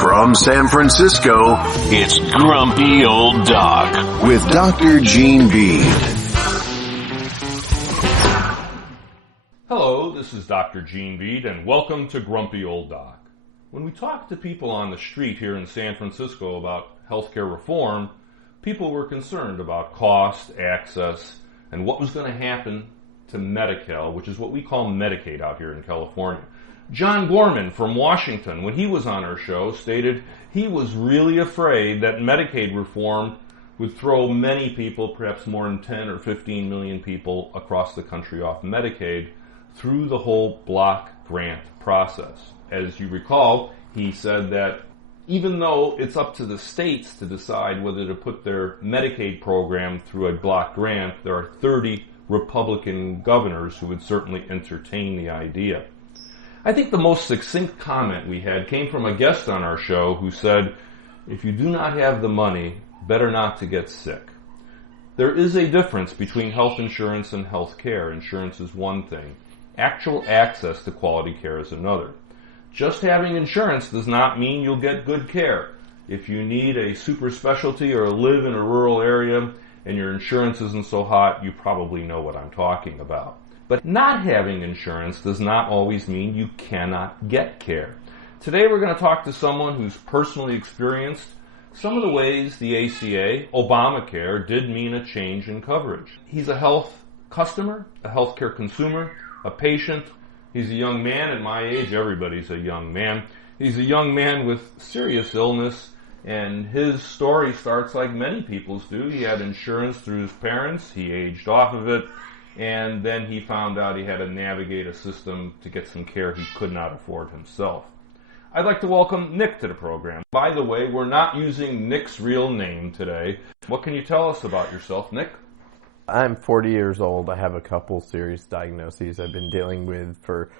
From San Francisco, it's Grumpy Old Doc with Dr. Gene Bede. Hello, this is Dr. Gene Bede, and welcome to Grumpy Old Doc. When we talk to people on the street here in San Francisco about healthcare reform, people were concerned about cost, access, and what was going to happen to Medicaid, which is what we call Medicaid out here in California. John Gorman from Washington, when he was on our show, stated he was really afraid that Medicaid reform would throw many people, perhaps more than 10 or 15 million people across the country off Medicaid through the whole block grant process. As you recall, he said that even though it's up to the states to decide whether to put their Medicaid program through a block grant, there are 30 Republican governors who would certainly entertain the idea. I think the most succinct comment we had came from a guest on our show who said, if you do not have the money, better not to get sick. There is a difference between health insurance and health care. Insurance is one thing. Actual access to quality care is another. Just having insurance does not mean you'll get good care. If you need a super specialty or live in a rural area and your insurance isn't so hot, you probably know what I'm talking about. But not having insurance does not always mean you cannot get care. Today we're going to talk to someone who's personally experienced some of the ways the ACA, Obamacare, did mean a change in coverage. He's a health customer, a healthcare consumer, a patient. He's a young man. At my age, everybody's a young man. He's a young man with serious illness, and his story starts like many people's do. He had insurance through his parents. He aged off of it. And then he found out he had to navigate a system to get some care he could not afford himself. I'd like to welcome Nick to the program. By the way, we're not using Nick's real name today. What can you tell us about yourself, Nick? I'm 40 years old. I have a couple serious diagnoses I've been dealing with for,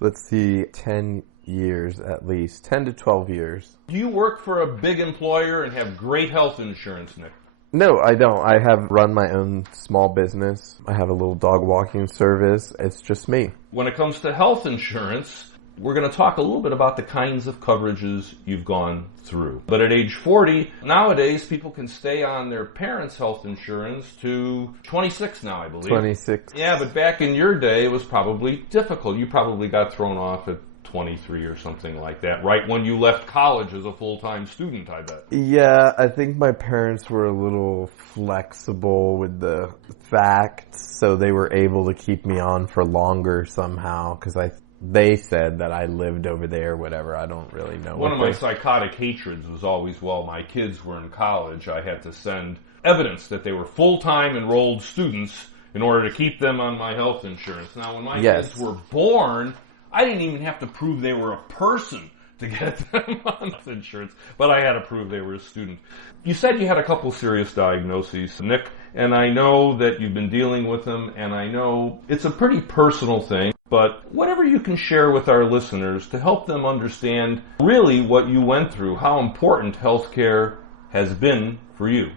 10 years at least, 10 to 12 years. Do you work for a big employer and have great health insurance, Nick? No, I don't. I have run my own small business. I have a little dog walking service. It's just me. When it comes to health insurance, we're going to talk a little bit about the kinds of coverages you've gone through. But at age 40, nowadays people can stay on their parents' health insurance to 26 now, I believe. 26. Yeah, but back in your day, it was probably difficult. You probably got thrown off at 23 or something like that, right when you left college as a full-time student, I bet. Yeah, I think my parents were a little flexible with the facts, so they were able to keep me on for longer somehow, because they said that I lived over there, whatever. I don't really know. One of my psychotic hatreds was always, while my kids were in college, I had to send evidence that they were full-time enrolled students in order to keep them on my health insurance. Now, when my kids were born, I didn't even have to prove they were a person to get them on health insurance, but I had to prove they were a student. You said you had a couple serious diagnoses, Nick, and I know that you've been dealing with them, and I know it's a pretty personal thing, but whatever you can share with our listeners to help them understand really what you went through, how important healthcare has been for you.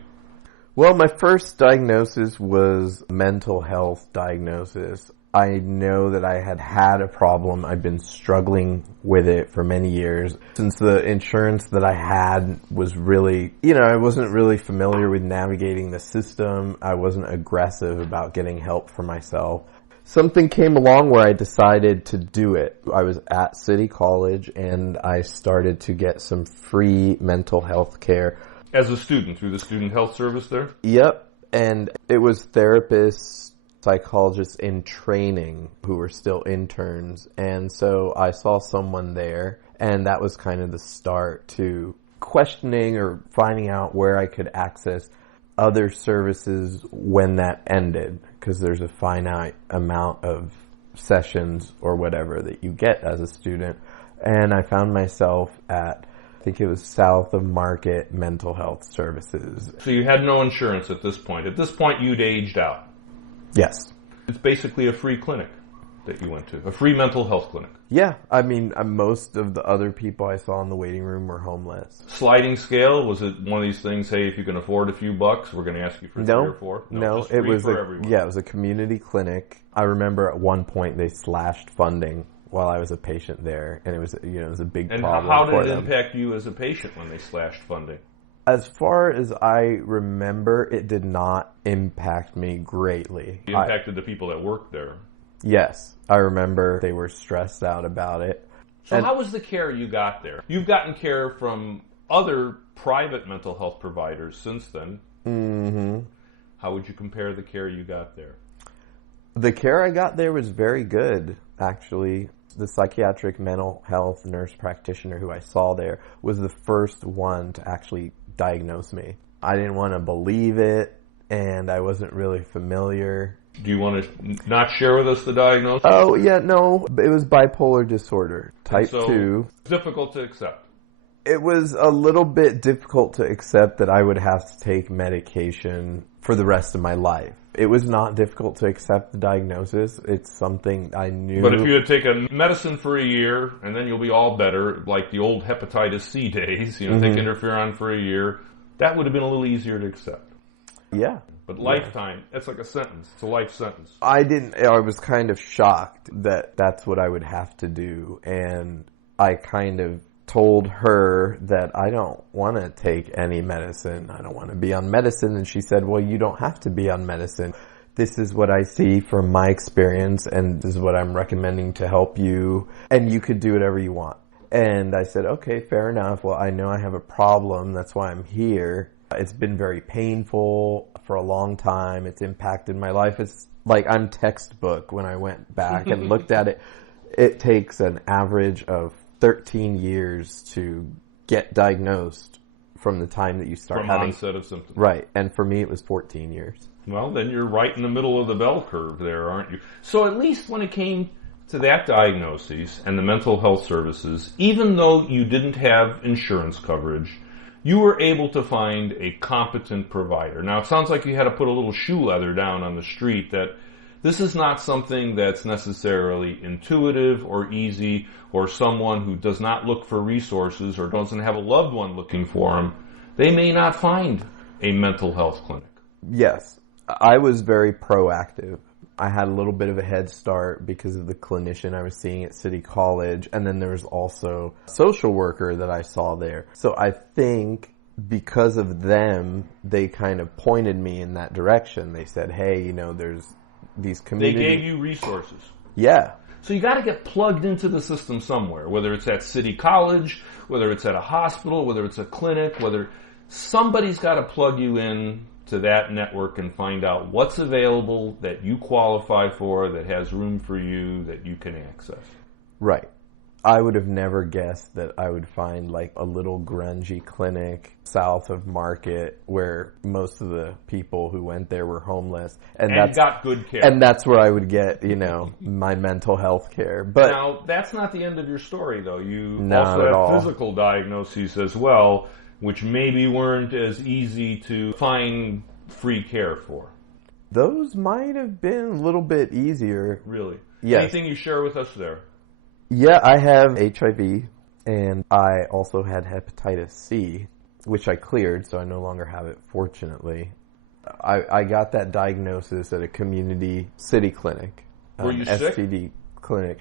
Well, my first diagnosis was mental health diagnosis. I know that I had a problem. I've been struggling with it for many years. Since the insurance that I had was really, I wasn't really familiar with navigating the system. I wasn't aggressive about getting help for myself. Something came along where I decided to do it. I was at City College and I started to get some free mental health care. As a student, through the student health service there? Yep. And it was therapists, psychologists in training who were still interns, and so I saw someone there, and that was kind of the start to questioning or finding out where I could access other services when that ended, because there's a finite amount of sessions or whatever that you get as a student. And I found myself at, I think it was South of Market Mental Health Services. So you had no insurance at this point. At this point, you'd aged out. Yes. It's basically a free clinic that you went to, a free mental health clinic. Yeah, I mean, most of the other people I saw in the waiting room were homeless. Sliding scale, was it one of these things, hey, if you can afford a few bucks, we're going to ask you for 3 or 4? No, it was for everyone. Yeah, it was a community clinic. I remember at one point they slashed funding while I was a patient there, and it was it was a big And problem. how for did it them. impact you as a patient when they slashed funding? As far as I remember, it did not impact me greatly. It impacted the people that worked there. Yes, I remember they were stressed out about it. So how was the care you got there? You've gotten care from other private mental health providers since then. Mm-hmm. How would you compare the care you got there? The care I got there was very good, actually. The psychiatric mental health nurse practitioner who I saw there was the first one to actually diagnose me. I didn't want to believe it, and I wasn't really familiar. Do you want to not share with us the diagnosis? Oh, yeah, no. It was bipolar disorder, type 2. Difficult to accept. It was a little bit difficult to accept that I would have to take medication for the rest of my life. It was not difficult to accept the diagnosis. It's something I knew. But if you had taken medicine for a year, and then you'll be all better, like the old hepatitis C days, take interferon for a year, that would have been a little easier to accept. Yeah. But lifetime, that's like a sentence. It's a life sentence. I was kind of shocked that that's what I would have to do. And I kind of told her that I don't want to take any medicine. I don't want to be on medicine. And she said, well, you don't have to be on medicine. This is what I see from my experience, and this is what I'm recommending to help you. And you could do whatever you want. And I said, okay, fair enough. Well, I know I have a problem. That's why I'm here. It's been very painful for a long time. It's impacted my life. It's like I'm textbook when I went back and looked at it. It takes an average of 13 years to get diagnosed from the time that you start having onset of symptoms. Right. And for me, it was 14 years. Well, then you're right in the middle of the bell curve there, aren't you? So at least when it came to that diagnosis and the mental health services, even though you didn't have insurance coverage, you were able to find a competent provider. Now, it sounds like you had to put a little shoe leather down on the street that this is not something that's necessarily intuitive or easy, or someone who does not look for resources or doesn't have a loved one looking for them. They may not find a mental health clinic. Yes. I was very proactive. I had a little bit of a head start because of the clinician I was seeing at City College, and then there was also a social worker that I saw there. So I think because of them, they kind of pointed me in that direction. They said, hey, there's these community... They gave you resources. Yeah. So you got to get plugged into the system somewhere, whether it's at City College, whether it's at a hospital, whether it's a clinic, whether somebody's got to plug you in to that network and find out what's available that you qualify for, that has room for you, that you can access. Right. I would have never guessed that I would find like a little grungy clinic south of Market where most of the people who went there were homeless. And that's, got good care. And that's where I would get, my mental health care. But now, that's not the end of your story, though. You not also at have all. physical diagnoses as well, which maybe weren't as easy to find free care for. Those might have been a little bit easier. Really? Yes. Anything you share with us there? Yeah, I have HIV, and I also had hepatitis C, which I cleared, so I no longer have it, fortunately. I got that diagnosis at a community city clinic. Were you sick? STD clinic.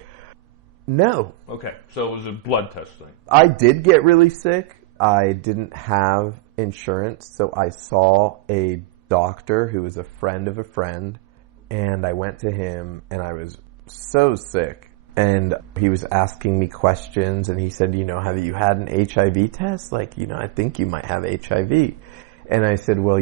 No. Okay, so it was a blood test thing. I did get really sick. I didn't have insurance, so I saw a doctor who was a friend of a friend, and I went to him, and I was so sick. And he was asking me questions, and he said, have you had an HIV test? I think you might have HIV. And I said, well,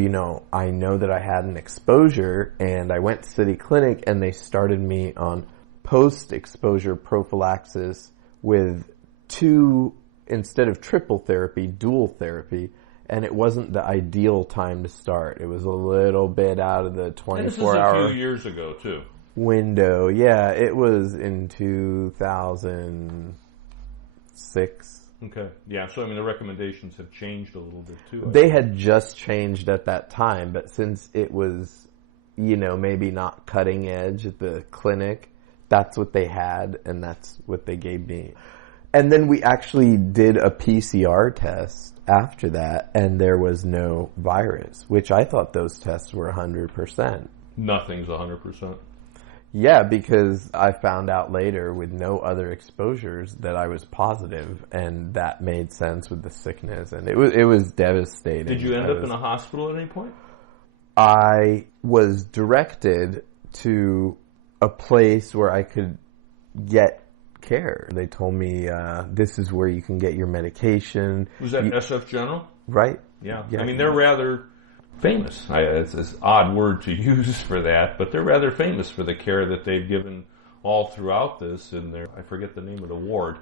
I know that I had an exposure, and I went to City Clinic, and they started me on post-exposure prophylaxis with 2, instead of triple therapy, dual therapy. And it wasn't the ideal time to start. It was a little bit out of the 24-hour... This is a few years ago, too. Window. Yeah, it was in 2006. Okay. Yeah, so the recommendations have changed a little bit too. They had just changed at that time, but since it was, maybe not cutting edge at the clinic, that's what they had, and that's what they gave me. And then we actually did a PCR test after that, and there was no virus, which I thought those tests were 100%. Nothing's 100%. Yeah, because I found out later with no other exposures that I was positive, and that made sense with the sickness, and it was devastating. Did you end up in a hospital at any point? I was directed to a place where I could get care. They told me, this is where you can get your medication. Was that SF General? Right. Yeah. I mean, they're rather famous. It's an odd word to use for that, but they're rather famous for the care that they've given all throughout this. And I forget the name of the ward.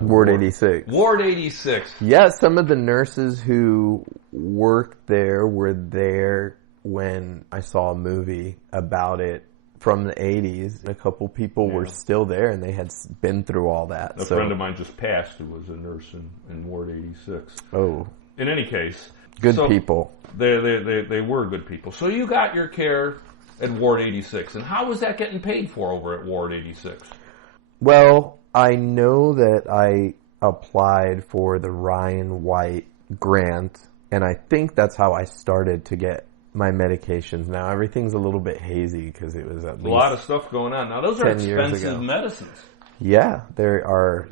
Ward 86. Ward 86. Yeah, some of the nurses who worked there were there when I saw a movie about it from the 80s. A couple people were still there, and they had been through all that. A friend of mine just passed who was a nurse in Ward 86. Oh. In any case. Good people. They were good people. So you got your care at Ward 86. And how was that getting paid for over at Ward 86? Well, I know that I applied for the Ryan White grant, and I think that's how I started to get my medications. Now everything's a little bit hazy because it was at least a lot of stuff going on. Now those are expensive medicines. Yeah, there are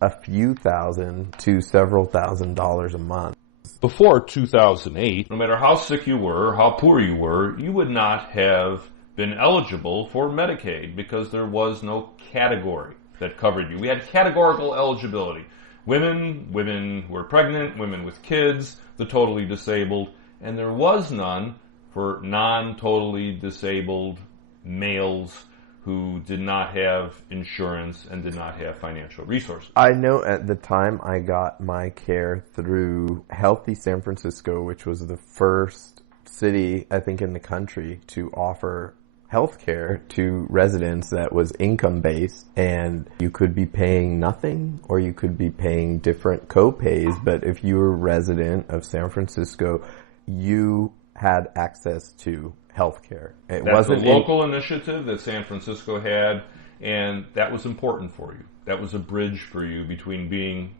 a few thousand to several $1,000s a month. Before 2008, no matter how sick you were, how poor you were, you would not have been eligible for Medicaid because there was no category that covered you. We had categorical eligibility. Women who were pregnant, women with kids, the totally disabled, and there was none for non-totally disabled males who did not have insurance and did not have financial resources. I know at the time I got my care through Healthy San Francisco, which was the first city, I think, in the country to offer health care to residents that was income-based, and you could be paying nothing or you could be paying different co-pays, but if you were a resident of San Francisco, you had access to health care. That's a local initiative that San Francisco had, and that was important for you. That was a bridge for you between being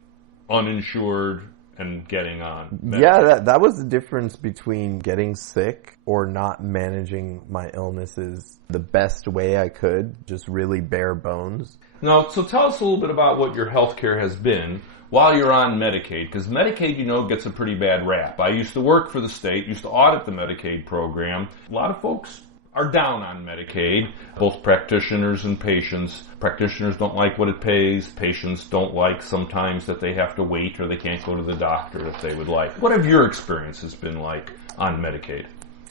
uninsured and getting on Medicaid. Yeah, that was the difference between getting sick or not managing my illnesses the best way I could, just really bare bones. Now, so tell us a little bit about what your health care has been while you're on Medicaid, because Medicaid, gets a pretty bad rap. I used to work for the state, used to audit the Medicaid program. A lot of folks are down on Medicaid, both practitioners and patients. Practitioners don't like what it pays. Patients don't like sometimes that they have to wait or they can't go to the doctor if they would like. What have your experiences been like on Medicaid?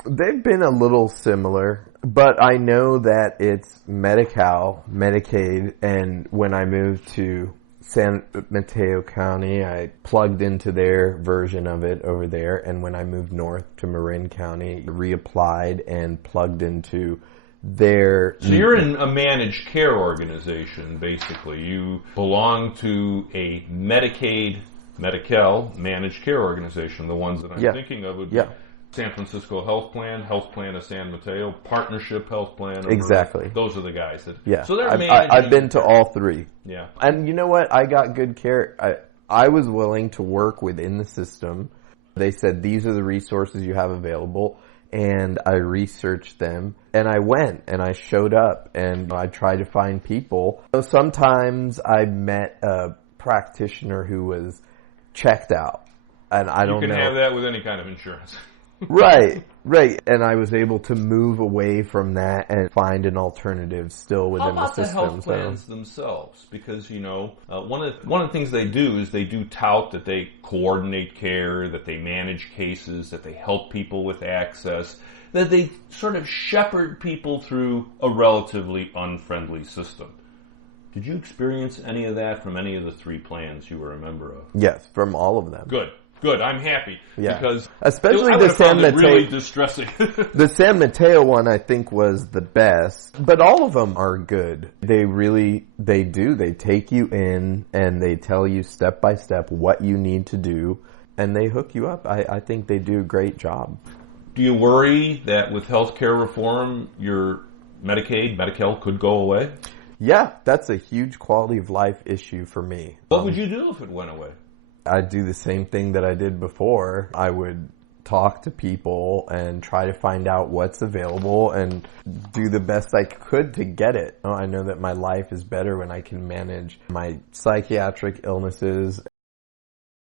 They've been a little similar, but I know that it's Medi-Cal, Medicaid, and when I moved to San Mateo County, I plugged into their version of it over there, and when I moved north to Marin County, reapplied and plugged into their... So you're in a managed care organization, basically. You belong to a Medicaid, Medi-Cal managed care organization. The ones that I'm thinking of would be San Francisco Health Plan of San Mateo, Partnership Health Plan. Exactly. Those are the guys that. So they're managing. I've been to all three. Yeah. And you know what? I got good care. I was willing to work within the system. They said, these are the resources you have available. And I researched them. And I went and I showed up and I tried to find people. So sometimes I met a practitioner who was checked out. And I don't know. You can have that with any kind of insurance. Right. And I was able to move away from that and find an alternative still within the system. How about the health plans themselves? Because, one of the things they do is they do tout that they coordinate care, that they manage cases, that they help people with access, that they sort of shepherd people through a relatively unfriendly system. Did you experience any of that from any of the three plans you were a member of? Yes, from all of them. Good. I'm happy. Yeah. Because especially I the San Mateo, really distressing. The San Mateo one I think was the best, but all of them are good. They do. They take you in and they tell you step by step what you need to do and they hook you up. I think they do a great job. Do you worry that with healthcare reform, your Medicaid, Medi-Cal could go away? Yeah, that's a huge quality of life issue for me. What would you do if it went away? I'd do the same thing that I did before. I would talk to people and try to find out what's available and do the best I could to get it. I know that my life is better when I can manage my psychiatric illnesses